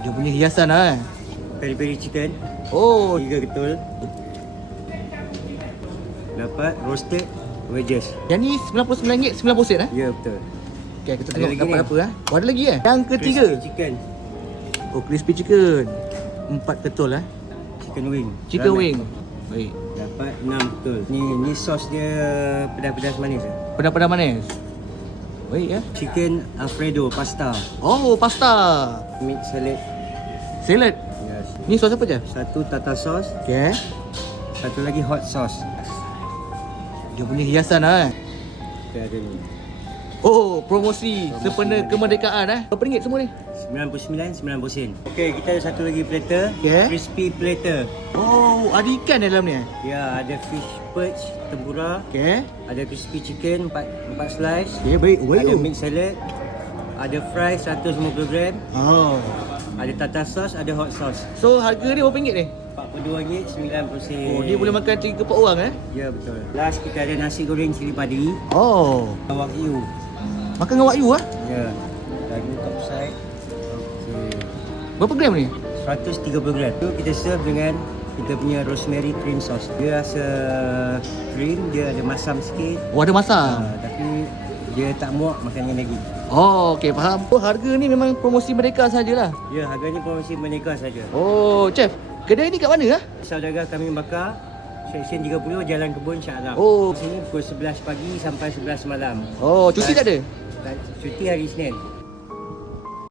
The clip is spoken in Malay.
Dia punya hiasan lah. Peri-peri chicken. Oh, 3 ketul. Dapat roasted wedges. yang ni RM99 90 sen eh? Ya, betul. Okay, kita Ada tengok lagi dapat ni. apa eh. Oh, ada lagi eh? Yang ketiga. Crispy chicken. Oh, crispy chicken. 4 ketul eh. Chicken wing. Chicken Ramen. wing. Baik. Dapat 6 ketul. Ni sos dia pedas-pedas manis. Pedas-pedas manis. Baik ya. Chicken Alfredo pasta. Oh, pasta. Meat salad. Salad. Yes. Ni sos apa je? Satu tartar sauce. Okay. Satu lagi hot sauce. Dia punya hiasan lah eh. Kita ada ni. Oh, promosi sempena kemerdekaan eh. Berapa ringgit semua ni? 99.90 sen. Okey, kita ada satu lagi platter. Okay. Crispy platter. Oh, ada ikan dalam ni eh. Ya, ada fish perch tempura. Okay. Ada crispy chicken 4 slice. Okay, baik. Ada Baik. meat salad. Ada fry 150 gram. Oh. Ada tartar sauce, ada hot sauce. So, harga dia berapa ringgit ni? RM42.90. Oh, dia boleh makan 3-4 orang eh. Ya, betul. Last kita ada nasi goreng cili padi. Oh. Wagyu. Makan dengan wagyu ah. Ya. Daging top side. Okey. Berapa gram ni? 130 gram. Tu kita serve dengan kita punya rosemary cream sauce. Dia rasa cream, dia ada masam sikit. Oh, ada masak. Tapi dia tak muak makannya lagi. Oh, okey, faham. Oh, harga ni memang promosi mereka sajalah. Ya, harganya promosi Merdeka saja. Oh, chef. Kedai ni kat mana ah? Saudagar kami bakar Seksyen 30 Jalan Kebun Shah Alam. Oh. Sini pukul 11 pagi sampai 11 malam. Oh, cuti tak ada? Cuti hari Isnin.